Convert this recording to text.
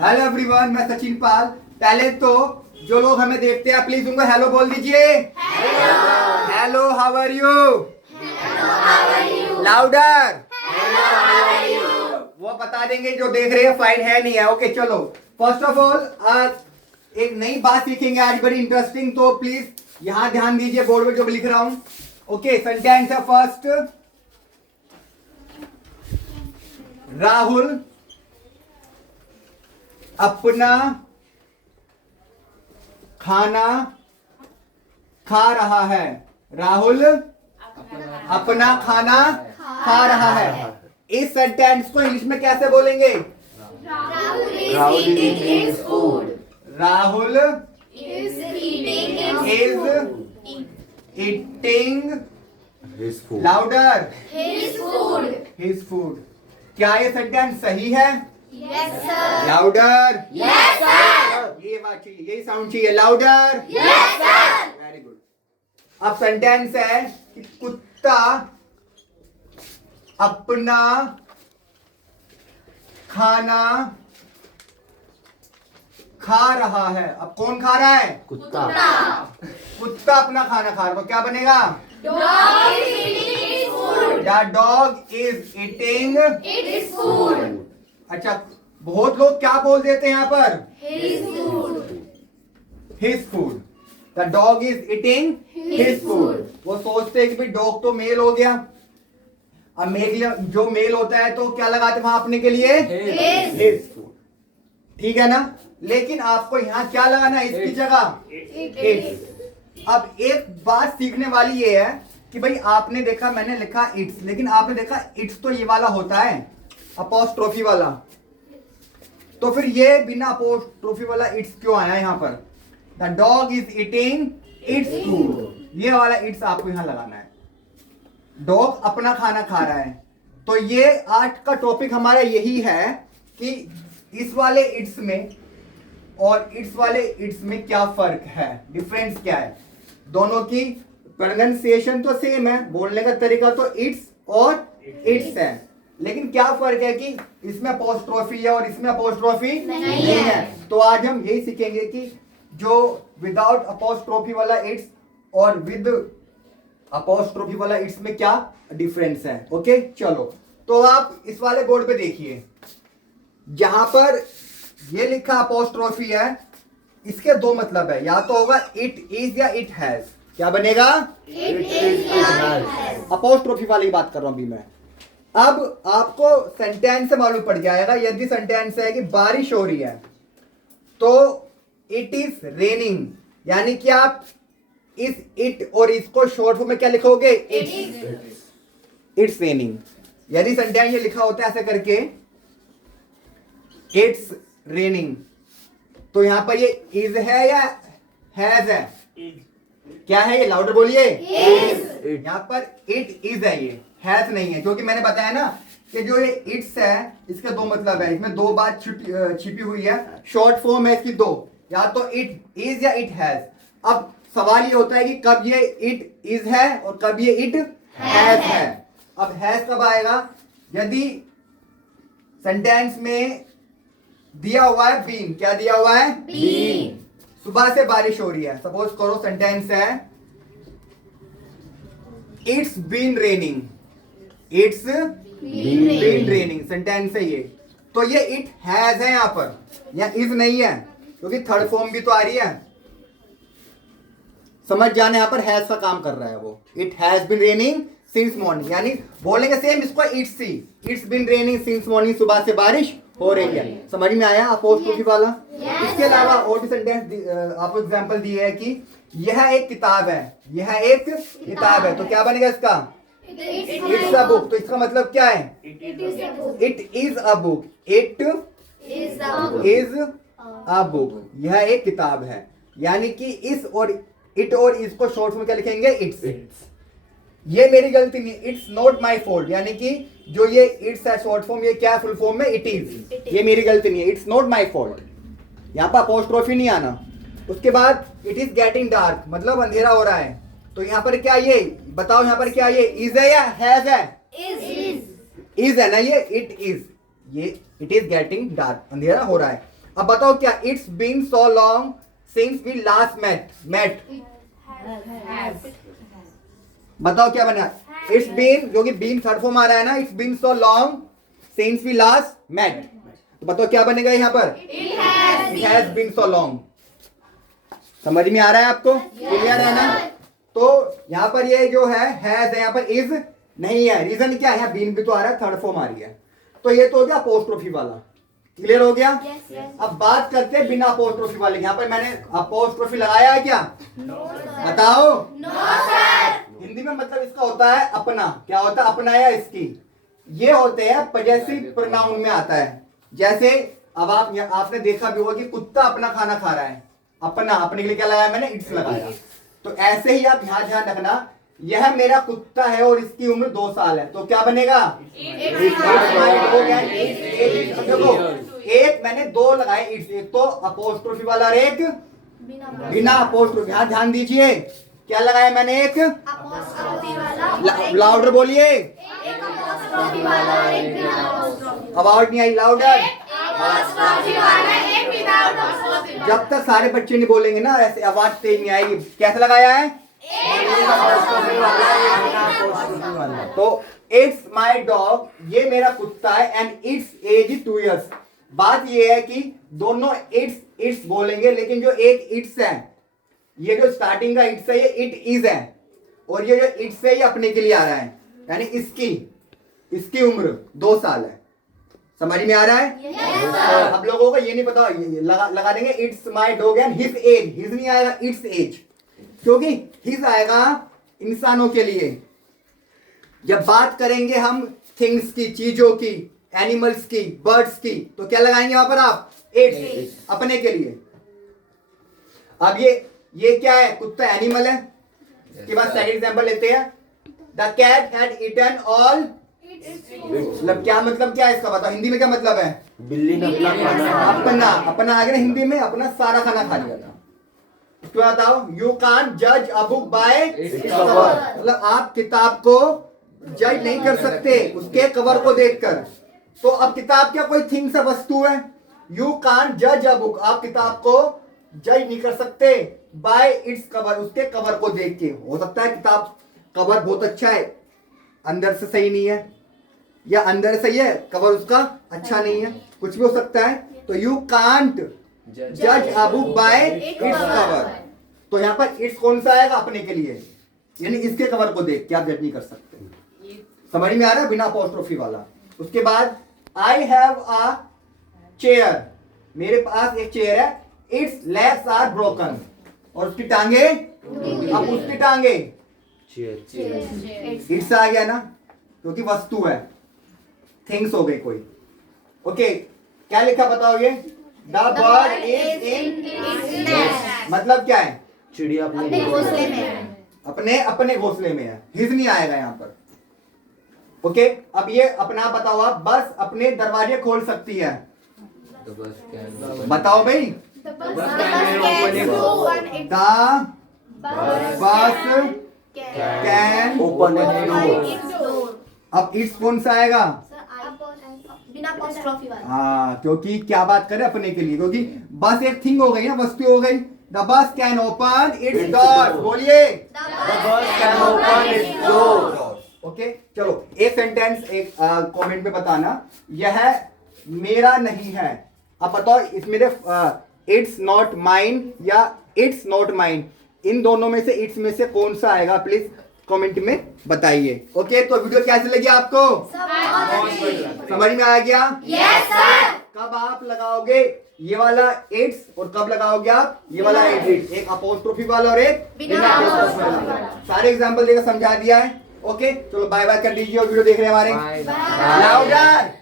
Hello everyone, मैं सचिन पाल। पहले तो जो लोग हमें देखते हैं प्लीज उनको हेलो बोल दीजिए। Hello, how are you? Louder. वो बता देंगे जो देख रहे हैं फाइन है नहीं है। ओके चलो, फर्स्ट ऑफ ऑल आज एक नई बात सीखेंगे आज, बड़ी इंटरेस्टिंग। तो प्लीज यहां ध्यान दीजिए, बोर्ड में जो लिख रहा हूं। ओके, सेंटेंस है फर्स्ट, राहुल अपना खाना खा रहा है। राहुल अपना खाना खा रहा है। इस सेंटेंस को इंग्लिश में कैसे बोलेंगे? Rahul is eating his food. Rahul Is eating his is food. eating His food. louder His food. his food। क्या ये सेंटेंस सही है? Yes, sir. Louder. Yes, sir. ये बात चाहिए, यही साउंड चाहिए, louder. Yes, sir. Very good. अब सेंटेंस है कि कुत्ता अपना खाना खा रहा है। अब कौन खा रहा है? कुत्ता। कुत्ता अपना खाना खा रहा है, तो क्या बनेगा? Dog is eating his food. The dog is eating. It is food. अच्छा, बहुत लोग क्या बोल देते हैं यहाँ पर? His food. His food. The dog is eating his His food. food. वो सोचते हैं कि भाई डॉग तो मेल हो गया। अब मेल जो मेल होता है तो क्या लगाते वहां अपने के लिए? His. His food. ठीक है ना? लेकिन आपको यहाँ क्या लगाना है इसकी जगह? इट्स। अब एक बात सीखने वाली ये है कि भाई आपने देखा मैंने लिखा इट्स, लेकिन आपने देखा इट्स तो ये वाला होता है अपोस्ट्रोफी वाला, तो फिर ये बिना अपोस्ट्रोफी वाला इट्स क्यों आया यहाँ पर? The dog is eating its food. ये वाला इट्स आपको यहाँ लगाना है। डॉग अपना खाना खा रहा है। तो ये आज का टॉपिक हमारा यही है कि इस वाले इट्स में और इट्स वाले इट्स में क्या फर्क है, डिफरेंस क्या है। दोनों की प्रोनाउंसिएशन तो सेम है, बोलने का तरीका तो इट्स और इट्स है, लेकिन क्या फर्क है कि इसमें अपोस्ट्रोफी है और इसमें अपोस्ट्रोफी नहीं है। तो आज हम यही सीखेंगे कि जो विदाउट अपोस्ट्रोफी वाला इट्स और विद अपोस्ट्रोफी वाला इट्स में क्या डिफरेंस है। ओके चलो, तो आप इस वाले बोर्ड पे देखिए, जहां पर ये लिखा अपोस्ट्रोफी है, इसके दो मतलब है, या तो होगा इट इज या इट हैज। क्या बनेगा? It is your has. Apostrophe वाली बात कर रहा हूं अभी मैं। अब आपको सेंटेंस से मालूम पड़ जाएगा, यदि सेंटेंस है कि बारिश हो रही है तो इट इज रेनिंग, यानी कि आप इस इट और इसको शॉर्ट फॉर्म में क्या लिखोगे? It's raining. यदि सेंटेंस ये लिखा होता है ऐसे करके इट्स रेनिंग, तो यहां पर ये इज है या हैज है? क्या है ये? लाउडर बोलिए। यहाँ पर इट इज है, ये हैज नहीं है, क्योंकि मैंने बताया ना कि जो ये इट्स है इसके दो मतलब है, इसमें दो बात छिपी हुई है। शॉर्ट फॉर्म है इसकी दो, या तो इट इज या इट हैज। अब सवाल ये होता है कि कब ये इट इज है और कब ये इट हैज है। अब हैज कब आएगा? यदि सेंटेंस में दिया हुआ है बीन। क्या दिया हुआ है? Been. सुबह से बारिश हो रही है, सपोज करो सेंटेंस है it's been raining. It's been raining sentence है ये, तो ये इट हैज है यहाँ पर, या इज नहीं है, क्योंकि थर्ड फॉर्म भी तो आ रही है। समझ जाने, यहाँ पर हैज का काम कर रहा है वो। It has been raining since morning, यानी बोलेंगे सेम इसको इट्स ही। It's been raining since morning, सुबह से बारिश हो रही है। समझ में आया अपोस्ट्रोफी वाला? इसके अलावा और भी सेंटेंस आपको एग्जांपल दिए है कि यह एक किताब है, यह एक किताब है, तो क्या बनेगा इसका? It's a book. तो इसका मतलब क्या है? It is a book. It is a book. It Is a book. Is a book, यह एक किताब है। यानी कि इस और इट और इसको शॉर्ट में क्या लिखेंगे? इट्स। ये मेरी गलती नहीं, इट्स नॉट माई फॉल्ट, यानी कि जो ये इट्स है शॉर्ट फॉर्म, ये क्या फुल फॉर्म में? It is. ये मेरी गलती नहीं है, इट्स नॉट माई फॉल्ट। यहाँ पर अपोस्ट्रोफी नहीं आना। उसके बाद इट इज गेटिंग डार्क, मतलब अंधेरा हो रहा है, तो यहाँ पर क्या ये बताओ, यहाँ पर क्या ये इज है या हैज है? Is. इज है ना, ये इट इज, ये इट इज गेटिंग डार्क, अंधेरा हो रहा है। अब बताओ क्या, it's been so long since we last met. बताओ क्या बना, इट्स बीन, जो कि बीन थर्ड फॉर्म आ रहा है ना, it's been so long since we last met. तो बताओ क्या बनेगा यहाँ पर, it has been so long. समझ में आ रहा है आपको, क्लियर है ना। तो यहाँ पर ये जो है हैज है, यहाँ पर इज नहीं है। रीजन क्या है, यहाँ बीन भी तो आ रहा है, थर्ड फॉर्म आ रही है। तो ये तो हो गया अपोस्ट्रोफी वाला, क्लियर हो गया। अब बात करते हैं बिना अपोस्ट्रोफी वाले। यहाँ पर मैंने अपोस्ट्रोफी लगाया है क्या, बताओ। हिंदी में मतलब इसका होता है अपना। क्या होता है, अपना या इसकी। ये होते हैं पजेसिव प्रोनाउन में आता है। जैसे अब आपने देखा भी होगा कि कुत्ता अपना खाना खा रहा है, अपना, अपने के लिए क्या लगाया मैंने, इट्स लगाया। तो ऐसे ही आप यहाँ ध्यान रखना, यह मेरा कुत्ता है और इसकी उम्र 2 साल है, तो क्या बनेगा, हो गया। देखो एक मैंने 2 लगाए इट्स, एक तो अपोस्ट्रोफी वाला और एक बिना अपोस्ट्रोफी। यहाँ ध्यान दीजिए, क्या लगाया मैंने, एक लाउडर बोलिए, आवाज नहीं आई, लाउडर। जब तक सारे बच्चे नहीं बोलेंगे ना, ऐसे आवाज तेज नहीं आएगी। कैसे लगाया है, तो इट्स माई डॉग, ये मेरा कुत्ता है, एंड इट्स एज 2 years। बात ये है कि दोनों इट्स बोलेंगे, लेकिन जो एक इट्स है, ये जो स्टार्टिंग का इट्स है, ये इट इज है, और ये जो इट्स है ये अपने के लिए आ रहा है, यानी इसकी उम्र 2 साल है। समझ में आ रहा है। अब लोगों को ये नहीं पता, लगा देंगे it's my dog and his age. His नहीं आएगा, इट्स एज, क्योंकि हिज आएगा इंसानों के लिए। जब बात करेंगे हम थिंग्स की, चीजों की, एनिमल्स की, बर्ड्स की, तो क्या लगाएंगे वहां पर आप, इट्स, अपने के लिए। अब ये क्या है, कुत्ता एनिमल है। इसके बाद सेकंड एग्जांपल लेते हैं, the cat had eaten all. मतलब क्या, मतलब क्या है इसका बताओ, हिंदी में क्या मतलब है, बिल्ली ने अपना खाना, अपना आ गया ना हिंदी में, अपना सारा खाना खा लिया था। उसको बताओ, यू कांट जज a book by its cover. मतलब आप किताब को जज नहीं कर सकते उसके कवर को देखकर। तो अब किताब क्या कोई थिंग्स है, वस्तु है। यू कांट जज अ बुक, आप किताब को जज नहीं कर सकते बाय इट्स कवर, उसके कवर को देख के। हो सकता है किताब कवर बहुत अच्छा है, अंदर से सही नहीं है, या अंदर सही है, कवर उसका अच्छा नहीं है, कुछ भी हो सकता है। तो यू कांट जज a book by its cover. तो यहाँ पर इट्स कौन सा आएगा, अपने के लिए, यानी इसके कवर को देख के आप जज नहीं कर सकते। समझ में आ रहा है, बिना अपोस्ट्रोफी वाला। उसके बाद आई हैव अ चेयर, मेरे पास एक चेयर है, इट्स लेग्स आर ब्रोकन, और उसकी टांगे, अब उसकी टांगे, इट्स आ गया ना, क्योंकि वस्तु है, थिंग्स हो गई कोई। ओके, क्या लिखा बताओ, ये द बर्ड इज इन, मतलब क्या है, चिड़िया अपने घोंसले में है, अपने घोंसले में है। हिज नहीं आएगा यहाँ पर। ओके, अब ये अपना बताओ, आप बस अपने दरवाजे खोल सकती है, बताओ भाई, the bus can open its door. अब इट्स कौन सा आएगा, बिना अपोस्ट्रोफी वाला। हाँ, क्योंकि क्या बात करें, अपने के लिए, क्योंकि बस एक थिंग हो गई ना, वस्तु हो गई। The bus can open its door, बोलिए, the bus can open its door. Okay, चलो एक सेंटेंस एक कमेंट में बताना, यह मेरा नहीं है। अब बताओ इसमें इट्स नॉट माइन या इट्स नॉट माइन, इन दोनों में से इट्स में से कौन सा आएगा, प्लीज कमेंट में बताइए। ओके, तो वीडियो कैसे लगी आपको, समझ में आ गया। Yes sir. कब आप लगाओगे ये वाला इट्स और कब लगाओगे आप ये वाला इट्स, एक अपोस्ट्रोफी वाला और एक बिना अपोस्ट्रोफी वाला। सारे एग्जांपल देकर समझा दिया है। ओके, चलो बाय बाय कर दीजिए, और वीडियो देख रहे हैं हमारे, लाउडर।